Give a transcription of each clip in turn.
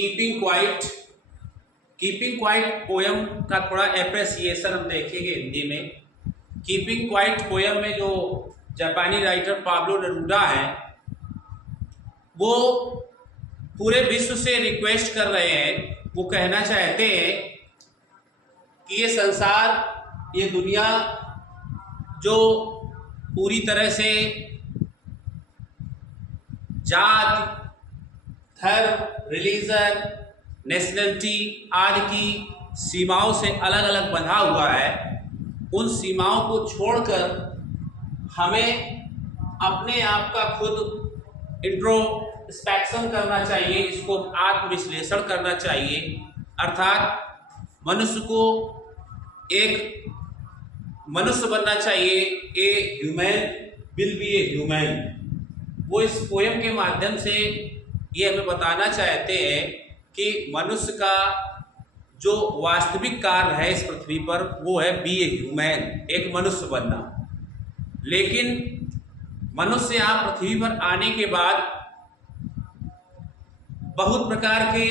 Keeping quiet poem का थोड़ा appreciation हम देखेंगे हिंदी में। कीपिंग क्वाइट पोयम में जो जापानी राइटर पाब्लो नेरूदा है वो पूरे विश्व से रिक्वेस्ट कर रहे हैं, वो कहना चाहते हैं कि ये संसार, ये दुनिया जो पूरी तरह से जात, धर्म, रिलीजन, नेशनलिटी आदि की सीमाओं से अलग अलग बंधा हुआ है, उन सीमाओं को छोड़कर हमें अपने आप का खुद इंट्रोस्पेक्शन करना चाहिए, इसको आत्मविश्लेषण करना चाहिए। अर्थात मनुष्य को एक मनुष्य बनना चाहिए, a human will be a human. वो इस पोयम के माध्यम से ये हमें बताना चाहते हैं कि मनुष्य का जो वास्तविक कार्य है इस पृथ्वी पर वो है बी ए ह्यूमन, एक मनुष्य बनना। लेकिन मनुष्य यहाँ पृथ्वी पर आने के बाद बहुत प्रकार के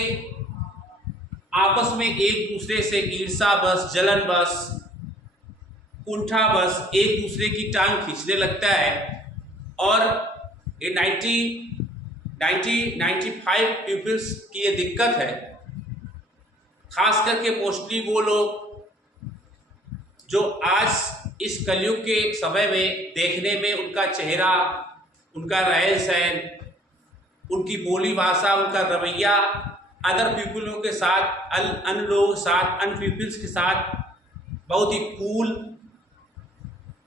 आपस में एक दूसरे से ईर्षा बस, जलन बस, कुंठा बस एक दूसरे की टांग खींचने लगता है। और ये 95 पीपल्स की ये दिक्कत है, खास करके मोस्टली वो लोग जो आज इस कलयुग के समय में देखने में उनका चेहरा, उनका रहन सहन, उनकी बोली भाषा, उनका रवैया अदर पीपलों के साथ, अन्य लोगों के साथ, अन्य पीपल्स के साथ बहुत ही कूल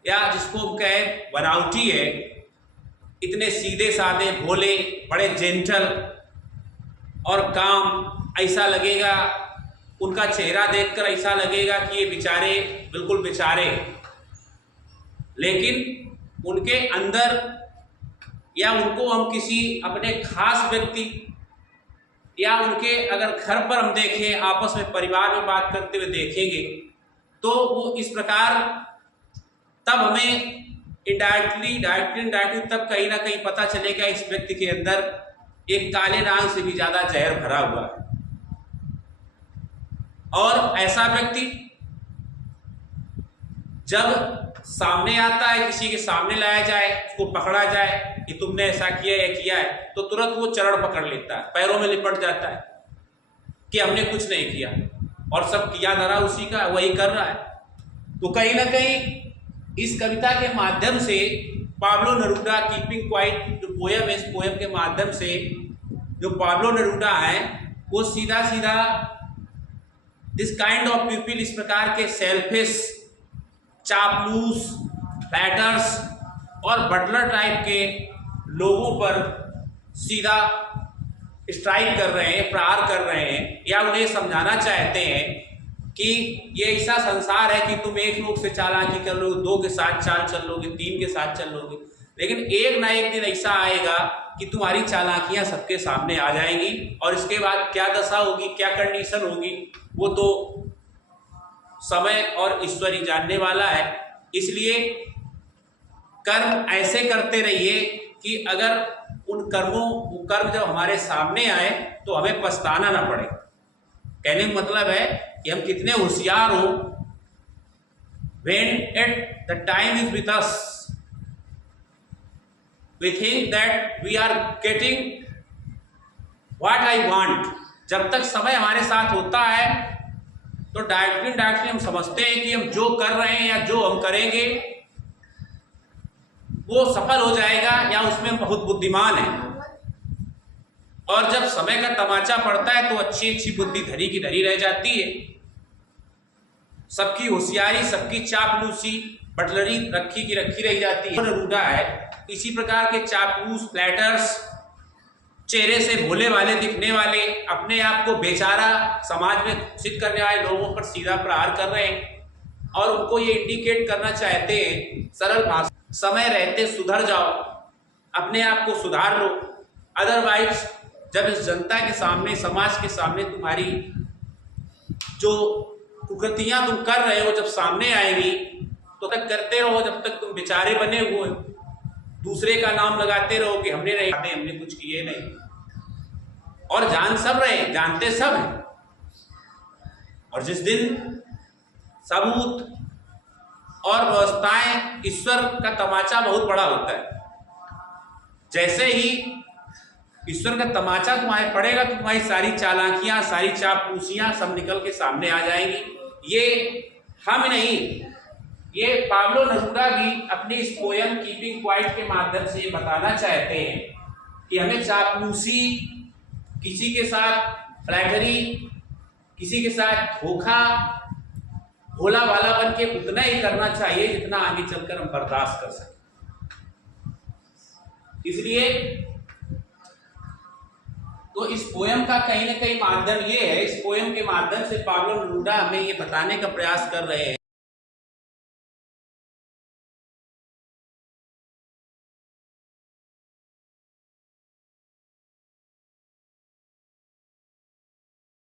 या जिसको हम कहें बनावटी है। इतने सीधे साधे, भोले, बड़े जेंटल और काम, ऐसा लगेगा, उनका चेहरा देखकर ऐसा लगेगा कि ये बेचारे बिल्कुल बेचारे। लेकिन उनके अंदर या उनको हम किसी अपने खास व्यक्ति या उनके अगर घर पर हम देखें, आपस में परिवार में बात करते हुए देखेंगे तो वो इस प्रकार तब हमें डायरेक्टली तब कहीं ना कहीं पता चलेगा इस व्यक्ति के अंदर एक काले नाग से भी ज्यादा जहर भरा हुआ है। और ऐसा व्यक्ति जब सामने आता है, किसी के सामने लाया जाए, उसको पकड़ा जाए कि तुमने ऐसा किया या किया है, तो तुरंत वो चरण पकड़ लेता है, पैरों में लिपट जाता है कि हमने कुछ नहीं किया और सब किया धरा उसी का, वही कर रहा है। तो कहीं ना कहीं इस कविता के माध्यम से पाब्लो नेरूदा कीपिंग क्वाइट जो पोयम है, इस पोयम के माध्यम से जो पाब्लो नेरूदा है वो सीधा सीधा दिस काइंड ऑफ पीपल, इस प्रकार के सेल्फिश, चापलूस, फ्लैटर्स और बटलर टाइप के लोगों पर सीधा स्ट्राइक कर रहे हैं, प्रहार कर रहे हैं, या उन्हें समझाना चाहते हैं कि ये ऐसा संसार है कि तुम एक लोग से चालाकी कर लोगे, दो के साथ चाल चल लोगे, तीन के साथ चल लोगे, लेकिन एक ना एक दिन ऐसा आएगा कि तुम्हारी चालाकियां सबके सामने आ जाएंगी और इसके बाद क्या दशा होगी, क्या कंडीशन होगी, वो तो समय और ईश्वर ही जानने वाला है। इसलिए कर्म ऐसे करते रहिए कि अगर उन कर्म जब हमारे सामने आए तो हमें पछताना ना पड़े। कहने का मतलब है कि हम कितने होशियार हो, when at the time is with us we think that we are getting what I want। जब तक समय हमारे साथ होता है तो डायरेक्टली हम समझते हैं कि हम जो कर रहे हैं या जो हम करेंगे वो सफल हो जाएगा या उसमें हम बहुत बुद्धिमान है। और जब समय का तमाचा पड़ता है तो अच्छी अच्छी बुद्धि धरी की धरी रह जाती है, सबकी होशियारी, सबकी चापलूसी, बटलरी रखी की रखी रह जाती है। नेरूदा है इसी प्रकार के चापलूस, फ्लैटर्स, चेहरे से भोले वाले दिखने वाले, अपने आप को बेचारा समाज में घोषित करने वाले लोगों पर सीधा प्रहार कर रहे हैं और उनको ये इंडिकेट करना चाहते हैं सरल भाषा, समय रहते सुधर जाओ, अपने आप को सुधार लो। अदरवाइज जब इस जनता के सामने, समाज के सामने तुम्हारी जो कुकृतियां तुम कर रहे हो जब सामने आएगी तो तक करते रहो जब तक तुम बेचारे बने हुए, दूसरे का नाम लगाते रहो कि हमने नहीं, हमने कुछ किए नहीं। और जान सब रहे, जानते सब हैं। और जिस दिन सबूत और व्यवस्थाएं, ईश्वर का तमाचा बहुत बड़ा होता है। जैसे ही ईश्वर का तमाचा तुम्हारे पड़ेगा तो तुम्हारी सारी चालाकियां, सारी चापलूसियां सब निकल के सामने आ जाएंगी। ये हम नहीं, ये पाब्लो नेरुदा भी अपनी इस पोयम कीपिंग क्वाइट के माध्यम से ये बताना चाहते हैं कि हमें चापलूसी, किसी के साथ फ्लैटरी, किसी के साथ धोखा, भोला वाला बन के उतना ही करना चाहिए जितना आगे चलकर हम बर्दाश्त कर सकें। इसलिए तो इस पोयम का कहीं ना कहीं माध्यम ये है, इस पोयम के माध्यम से पाब्लो नेरुदा हमें ये बताने का प्रयास कर रहे हैं